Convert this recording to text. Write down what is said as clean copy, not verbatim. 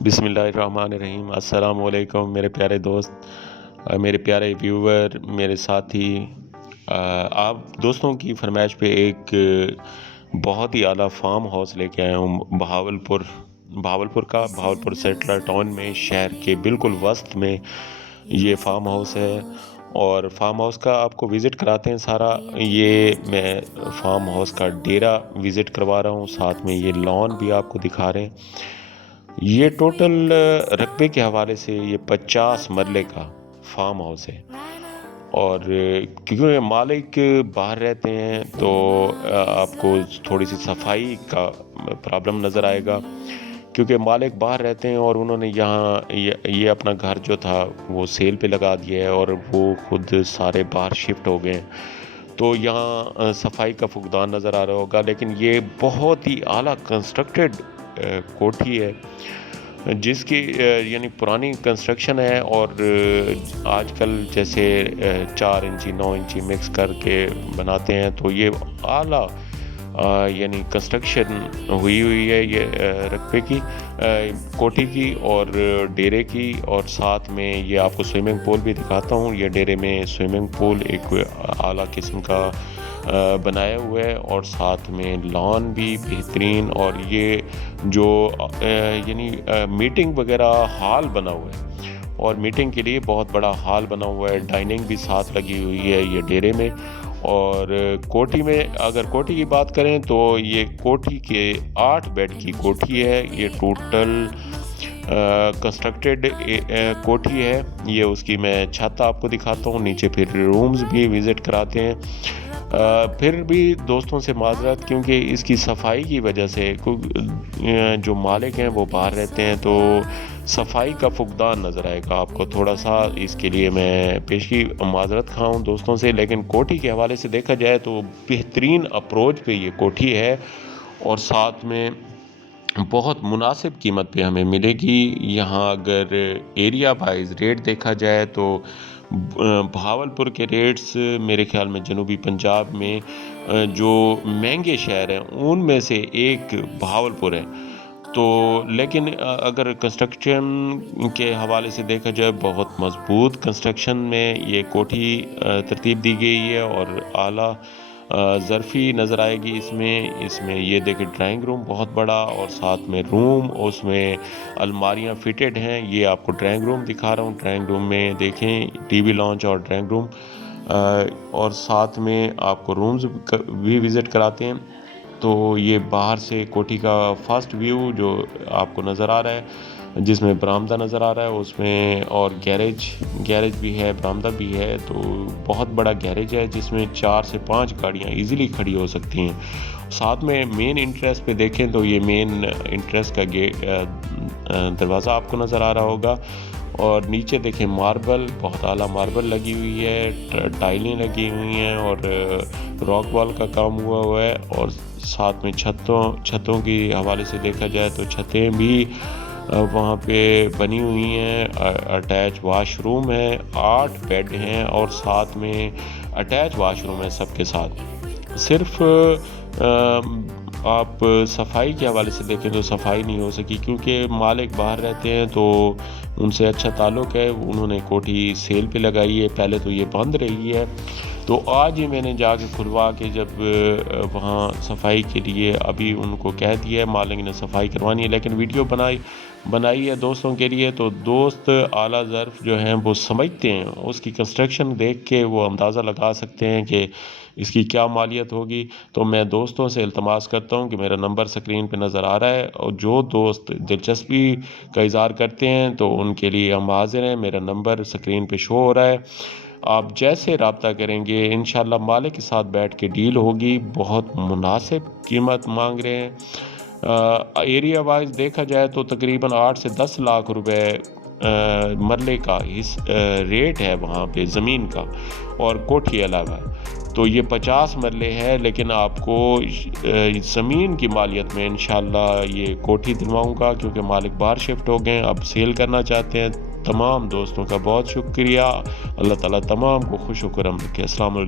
بسم اللہ الرحمن الرحیم۔ السلام علیکم میرے پیارے دوست، میرے پیارے ویور، میرے ساتھی۔ آپ دوستوں کی فرمائش پہ ایک بہت ہی اعلیٰ فارم ہاؤس لے کے آیا ہوں بہاولپور سیٹلر ٹاؤن میں، شہر کے بالکل وسط میں یہ فارم ہاؤس ہے، اور فارم ہاؤس کا آپ کو وزٹ کراتے ہیں سارا۔ یہ میں فارم ہاؤس کا ڈیرا وزٹ کروا رہا ہوں، ساتھ میں یہ لان بھی آپ کو دکھا رہے ہیں۔ یہ ٹوٹل رقبے کے حوالے سے یہ 50 مرلے کا فارم ہاؤس ہے، اور کیونکہ مالک باہر رہتے ہیں تو آپ کو تھوڑی سی صفائی کا پرابلم نظر آئے گا، کیونکہ مالک باہر رہتے ہیں اور انہوں نے یہاں یہ اپنا گھر جو تھا وہ سیل پہ لگا دیا ہے، اور وہ خود سارے باہر شفٹ ہو گئے ہیں، تو یہاں صفائی کا فقدان نظر آ رہا ہوگا۔ لیکن یہ بہت ہی اعلیٰ کنسٹرکٹڈ کوٹھی ہے، جس کی یعنی پرانی کنسٹرکشن ہے، اور آج کل جیسے 4 انچی 9 انچی مکس کر کے بناتے ہیں، تو یہ اعلیٰ یعنی کنسٹرکشن ہوئی ہے یہ رقبے کی کوٹھی کی اور ڈیرے کی۔ اور ساتھ میں یہ آپ کو سوئمنگ پول بھی دکھاتا ہوں۔ یہ ڈیرے میں سوئمنگ پول ایک اعلیٰ قسم کا بنایا ہوا ہے، اور ساتھ میں لان بھی بہترین، اور یہ جو یعنی میٹنگ وغیرہ ہال بنا ہوا ہے، اور میٹنگ کے لیے بہت بڑا ہال بنا ہوا ہے، ڈائننگ بھی ساتھ لگی ہوئی ہے یہ ڈیرے میں۔ اور کوٹھی میں اگر کوٹھی کی بات کریں تو یہ کوٹھی کے 8 بیڈ کی کوٹھی ہے، یہ ٹوٹل کنسٹرکٹڈ کوٹھی ہے۔ یہ اس کی میں چھت آپ کو دکھاتا ہوں، نیچے پھر رومز بھی وزٹ کراتے ہیں۔ پھر بھی دوستوں سے معذرت، کیونکہ اس کی صفائی کی وجہ سے جو مالک ہیں وہ باہر رہتے ہیں، تو صفائی کا فقدان نظر آئے گا آپ کو تھوڑا سا، اس کے لیے میں پیشگی معذرت خواہ ہوں دوستوں سے۔ لیکن کوٹھی کے حوالے سے دیکھا جائے تو بہترین اپروچ پہ یہ کوٹھی ہے، اور ساتھ میں بہت مناسب قیمت پہ ہمیں ملے گی۔ یہاں اگر ایریا وائز ریٹ دیکھا جائے تو بہاولپور کے ریٹس میرے خیال میں جنوبی پنجاب میں جو مہنگے شہر ہیں ان میں سے ایک بہاولپور ہے، تو لیکن اگر کنسٹرکشن کے حوالے سے دیکھا جائے بہت مضبوط کنسٹرکشن میں یہ کوٹھی ترتیب دی گئی ہے، اور اعلیٰ ظرفی نظر آئے گی اس میں یہ دیکھیں ڈرائنگ روم بہت بڑا، اور ساتھ میں روم، اس میں الماریاں فٹڈ ہیں۔ یہ آپ کو ڈرائنگ روم دکھا رہا ہوں، ڈرائنگ روم میں دیکھیں ٹی وی لانچ اور ڈرائنگ روم، اور ساتھ میں آپ کو رومز بھی وزٹ کراتے ہیں۔ تو یہ باہر سے کوٹھی کا فرسٹ ویو جو آپ کو نظر آ رہا ہے، جس میں برآمدہ نظر آ رہا ہے، اس میں اور گیریج بھی ہے، برآمدہ بھی ہے، تو بہت بڑا گیریج ہے جس میں 4 سے 5 گاڑیاں ایزیلی کھڑی ہو سکتی ہیں۔ ساتھ میں مین انٹریس پہ دیکھیں تو یہ مین انٹریس کا دروازہ آپ کو نظر آ رہا ہوگا، اور نیچے دیکھیں ماربل، بہت اعلیٰ ماربل لگی ہوئی ہے، ٹائلیں لگی ہوئی ہیں، اور راک وال کا کام ہوا ہے، اور ساتھ میں چھتوں کی حوالے سے دیکھا جائے تو چھتیں بھی وہاں پہ بنی ہوئی ہیں۔ اٹیچ واش روم ہے، 8 بیڈ ہیں، اور ساتھ میں اٹیچ واش روم ہے سب کے ساتھ۔ صرف آپ صفائی کے حوالے سے دیکھیں تو صفائی نہیں ہو سکی، کیونکہ مالک باہر رہتے ہیں تو ان سے اچھا تعلق ہے، انہوں نے کوٹھی سیل پہ لگائی ہے، پہلے تو یہ بند رہی ہے، تو آج ہی میں نے جا کے کھلوا کے جب وہاں صفائی کے لیے ابھی ان کو کہہ دیا ہے، مالک نے صفائی کروانی ہے، لیکن ویڈیو بنائی ہے دوستوں کے لیے، تو دوست اعلیٰ ظرف جو ہیں وہ سمجھتے ہیں، اس کی کنسٹرکشن دیکھ کے وہ اندازہ لگا سکتے ہیں کہ اس کی کیا مالیت ہوگی۔ تو میں دوستوں سے التماس کرتا ہوں کہ میرا نمبر سکرین پہ نظر آ رہا ہے، اور جو دوست دلچسپی کا اظہار کرتے ہیں تو ان کے لیے ہم حاضر ہیں۔ میرا نمبر سکرین پہ شو ہو رہا ہے، آپ جیسے رابطہ کریں گے انشاءاللہ مالک کے ساتھ بیٹھ کے ڈیل ہوگی۔ بہت مناسب قیمت مانگ رہے ہیں۔ ایریا وائز دیکھا جائے تو تقریباً 8 سے 10 لاکھ روپے مرلے کا ریٹ ہے وہاں پہ زمین کا، اور کوٹھی علاوہ، تو یہ 50 مرلے ہے، لیکن آپ کو زمین کی مالیت میں انشاءاللہ یہ کوٹھی دلواؤں گا، کیونکہ مالک باہر شفٹ ہو گئے ہیں، اب سیل کرنا چاہتے ہیں۔ تمام دوستوں کا بہت شکریہ، اللہ تعالیٰ تمام کو خوش و خرم رکھے۔ السلام علیکم۔